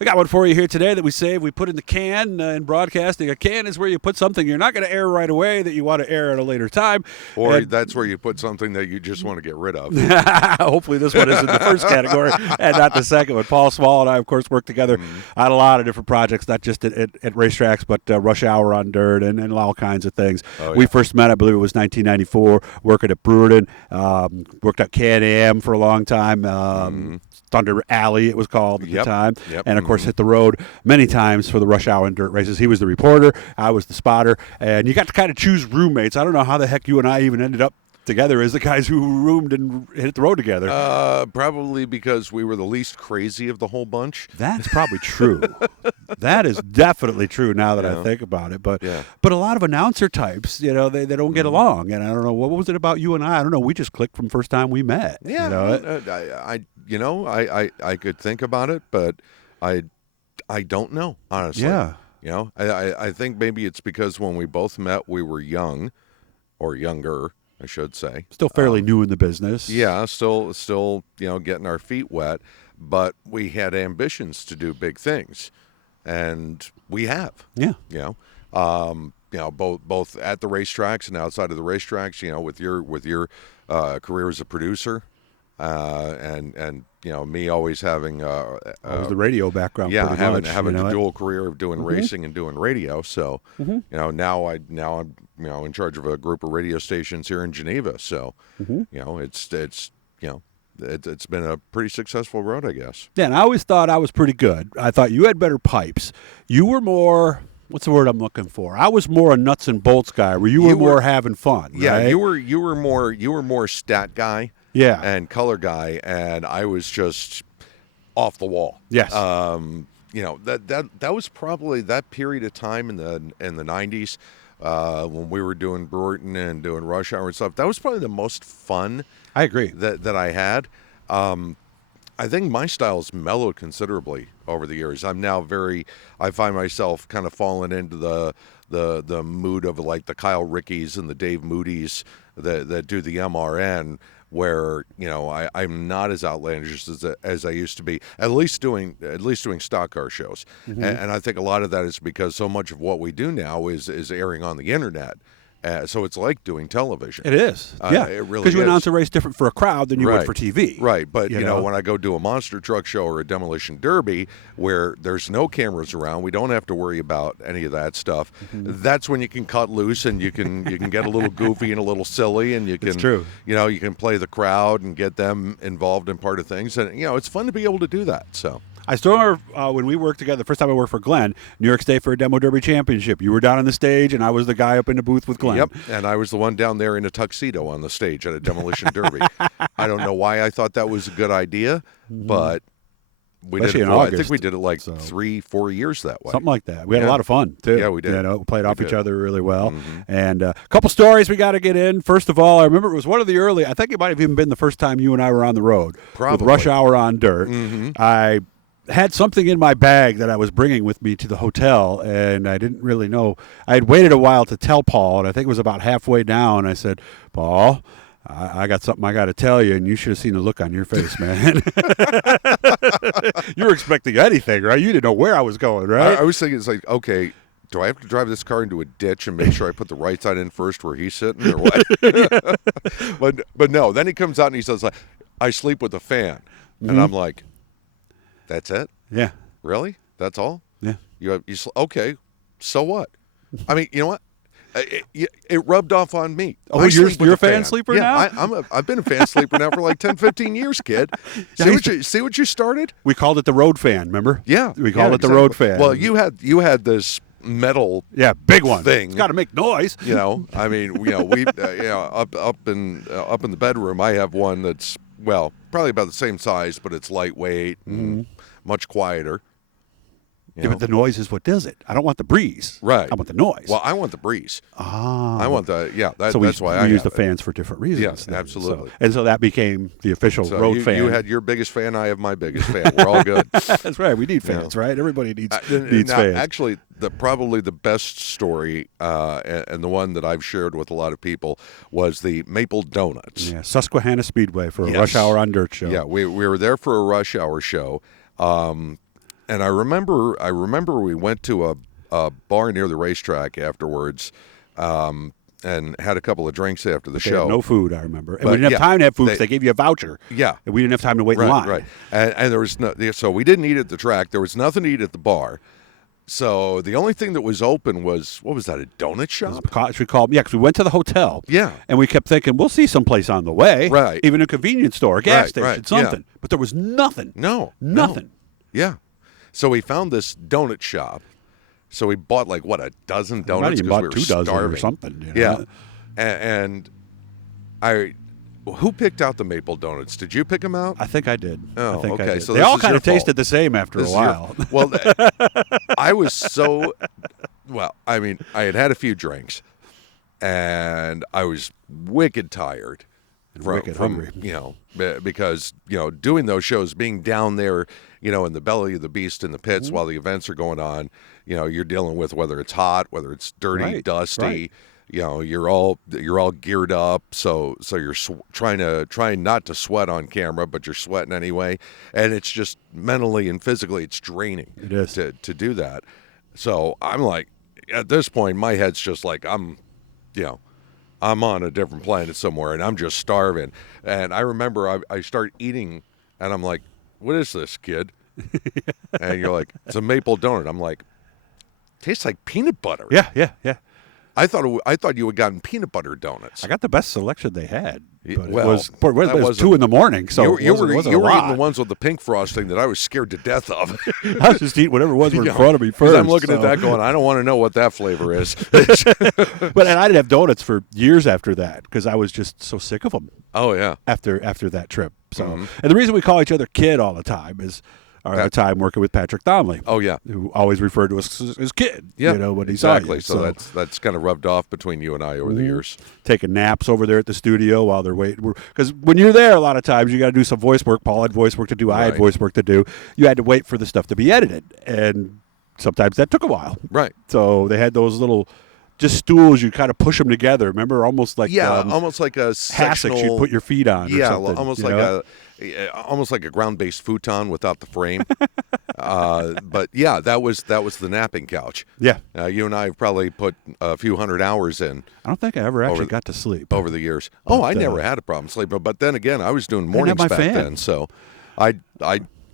We got one for you here today that we save. We put in the can in broadcasting. A can is where you put something you're not going to air right away that you want to air at a later time. Or that's where you put something that you just want to get rid of. Hopefully this one is in the first category and not the second one. Paul Szmal and I, of course, worked together on a lot of different projects, not just at racetracks, but Rush Hour on Dirt and all kinds of things. Oh, yeah. We first met, I believe it was 1994, working at Brewerton. Worked at Can-Am for a long time. Thunder Alley, it was called at the time. And, of course, hit the road many times for the Rush Hour and Dirt races. He was the reporter. I was the spotter. And you got to kind of choose roommates. I don't know how the heck you and I even ended up together as the guys who roomed and hit the road together. Probably because we were the least crazy of the whole bunch. That's probably true. That is definitely true now that I think about it. But a lot of announcer types, they don't get along. And I don't know, what was it about you and I? I don't know. We just clicked from first time we met. Yeah, I could think about it, but I don't know, honestly. Yeah. I think maybe it's because when we both met, we were young, or younger, I should say. Still fairly new in the business. Yeah, still, getting our feet wet, but we had ambitions to do big things, and we have. Yeah. Both at the racetracks and outside of the racetracks. With your career as a producer, and me always having was the radio background. Yeah, pretty having much, a dual career of doing racing and doing radio. So now I'm in charge of a group of radio stations here in Geneva. So it's been a pretty successful road, I guess. Yeah, and I always thought I was pretty good. I thought you had better pipes. You were more. What's the word I'm looking for? I was more a nuts and bolts guy, where you were more having fun. Yeah, right? you were more stat guy. Yeah. And color guy, and I was just off the wall. Yes. That was probably that period of time in the 90s when we were doing Brewerton and doing Rush Hour and stuff. That was probably the most fun. I agree. That I had. I think my style has mellowed considerably over the years. I'm now I find myself kind of falling into the mood of like the Kyle Rickies and the Dave Moody's that do the MRN, where I'm not as outlandish as I used to be, at least doing stock car shows. And I think a lot of that is because so much of what we do now is airing on the internet. So it's like doing television. It is. Yeah. It really is. Because you announce a race different for a crowd than you would for TV. Right. But, when I go do a monster truck show or a demolition derby where there's no cameras around, we don't have to worry about any of that stuff. That's when you can cut loose and you can get a little goofy and a little silly, and you can, you can play the crowd and get them involved in part of things. And, it's fun to be able to do that. So. I still remember when we worked together, the first time I worked for Glenn, New York State for a Demo Derby Championship. You were down on the stage, and I was the guy up in the booth with Glenn. Yep, and I was the one down there in a tuxedo on the stage at a demolition derby. I don't know why I thought that was a good idea, but we did it. I think we did it like 3-4 years that way. Something like that. We had a lot of fun, too. Yeah, we did. We played off each other really well. And a couple stories we got to get in. First of all, I remember it was one of the early, I think it might have even been the first time you and I were on the road. Probably. With Rush Hour on Dirt. I had something in my bag that I was bringing with me to the hotel, and I didn't really know. I had waited a while to tell Paul, and I think it was about halfway down. I said, Paul, I got something I got to tell you, and you should have seen the look on your face, man. You were expecting anything, right? You didn't know where I was going, right? I was thinking, it's like, okay, do I have to drive this car into a ditch and make sure I put the right side in first where he's sitting, or what? But no, then he comes out and he says, I sleep with a fan. And I'm like, that's it? Yeah. Really? That's all? Yeah. Okay, so what? I mean, you know what? It rubbed off on me. Oh, you're a fan sleeper now? I've been a fan sleeper now for like 10, 15 years, kid. See what you started? We called it the road fan, remember? Yeah. We called it the road fan. Well, you had this metal big one thing. It's got to make noise. I mean, we up in the bedroom, I have one that's probably about the same size, but it's lightweight and much quieter. But the noise is what does it. I don't want the breeze. Right. I want the noise. Well, I want the breeze. I want the that's why we use the fans for different reasons. Yes, absolutely. So that became the official road fan. You had your biggest fan. I have my biggest fan. We're all good. That's right. We need fans, right? Everybody needs fans. Actually, probably the best story and the one that I've shared with a lot of people was the Maple Donuts. Yeah, Susquehanna Speedway for a Rush Hour on Dirt show. Yeah, we were there for a Rush Hour show. I remember we went to a bar near the racetrack afterwards, and had a couple of drinks after the They show. had no food, I remember. And But, we didn't have time to have food they- because they gave you a voucher. Yeah. And we didn't have time to wait in line. Right. And there was no, so we didn't eat at the track. There was nothing to eat at the bar. So the only thing that was open was, what was that, a donut shop? Because we went to the hotel. Yeah. And we kept thinking, we'll see someplace on the way. Right. Even a convenience store, a gas Right, station, right, something. yeah. But there was nothing. No. Nothing. Yeah. So we found this donut shop. So we bought like, what, a dozen I might donuts even because bought we were 2 dozen starving. or something. You know? Yeah. And who picked out the maple donuts? Did you pick them out? I think I did. Oh, I think I okay. did. So they this all is kind your of tasted fault. the same after This a is your- while. well, I was so, well, I mean, I had a few drinks, and I was wicked tired. Wicked hungry. You know, because, you know, doing those shows, being down there, you know, in the belly of the beast in the pits Mm-hmm. while the events are going on, you know, you're dealing with whether it's hot, whether it's dirty, Right, dusty. right. You know, you're all geared up, so you're trying not to sweat on camera, but you're sweating anyway, and it's just mentally and physically it's draining. It is. to do that. So I'm like, at this point, my head's just like I'm on a different planet somewhere, and I'm just starving. And I remember I start eating, and I'm like, "What is this, kid?" And you're like, "It's a maple donut." I'm like, "Tastes like peanut butter." Yeah. I thought you had gotten peanut butter donuts. I got the best selection they had. But Well, it was that 2 in the morning, so you were it wasn't eating a lot. the ones with the pink frosting that I was scared to death of. I was just eating whatever was in You know, front of me 'cause first. I'm looking at so. that going, I don't want to know what that flavor is. But and I didn't have donuts for years after that because I was just so sick of them Oh yeah. after that trip. So, Mm-hmm. and the reason we call each other kid all the time is our time working with Patrick Donnelly. Oh yeah. Who always referred to us as kid. Yeah. You know, when he exactly. saw you. So that's kind of rubbed off between you and I over the years. Taking naps over there at the studio while they're waiting. Because when you're there, a lot of times you got to do some voice work. Paul had voice work to do. I had Right. voice work to do. You had to wait for the stuff to be edited, and sometimes that took a while. Right. So they had those little just stools. You kind of push them together. Remember, almost like Almost like a hassocks sectional, you'd put your feet on. Or yeah, something, almost you like know? almost like a ground-based futon without the frame. But yeah, that was the napping couch. Yeah. You and I have probably put a few hundred hours in I don't think I ever actually Over- got to sleep. over the years. Oh, I But, never had a problem sleeping. But then again, I was doing have mornings my back fan. then, so I'd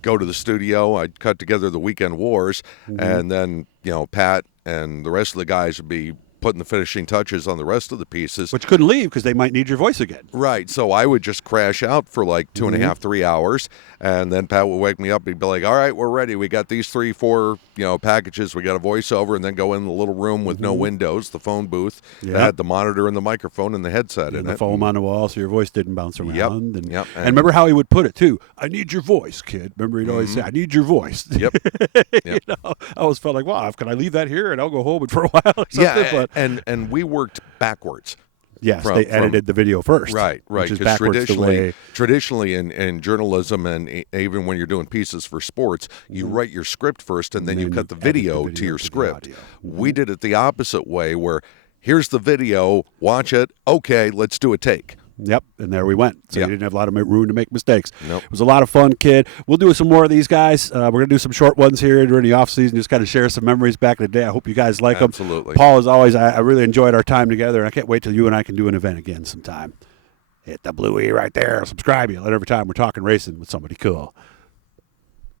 go to the studio, I'd cut together the weekend wars, Mm-hmm. and then Pat and the rest of the guys would be putting the finishing touches on the rest of the pieces. But you couldn't leave because they might need your voice again. Right, so I would just crash out for like 2.5, 3 hours, and then Pat would wake me up. He'd be like, "All right, we're ready. We got these 3, 4, packages. We got a voiceover, and then go in the little room with no windows, the phone booth that Yep. had the monitor and the microphone and the headset in And the it. foom on the wall so your voice didn't bounce around. Yep, And, yep, and remember how he would put it, too. I need your voice, kid. Remember he'd always say, I need your voice. Yep. You know, I always felt like, wow, can I leave that here and I'll go home and for a while or something? Yeah, but and we worked backwards. yes, from- they edited the video first. Right. Which is Because backwards the way. traditionally in journalism and even when you're doing pieces for sports, you write your script first and then you then cut the you edit the video to video your to the script. audio. We did it the opposite way, where here's the video, watch it, okay, let's do a take. Yep, and there we went. So Yep. you didn't have a lot of room to make mistakes. Nope. It was a lot of fun, kid. We'll do some more of these guys. We're going to do some short ones here during the off season, just kind of share some memories back in the day. I hope you guys like them. Absolutely. Paul, as always, I really enjoyed our time together, and I can't wait till you and I can do an event again sometime. Hit the blue E right there. Subscribe. You let every time we're talking racing with somebody cool.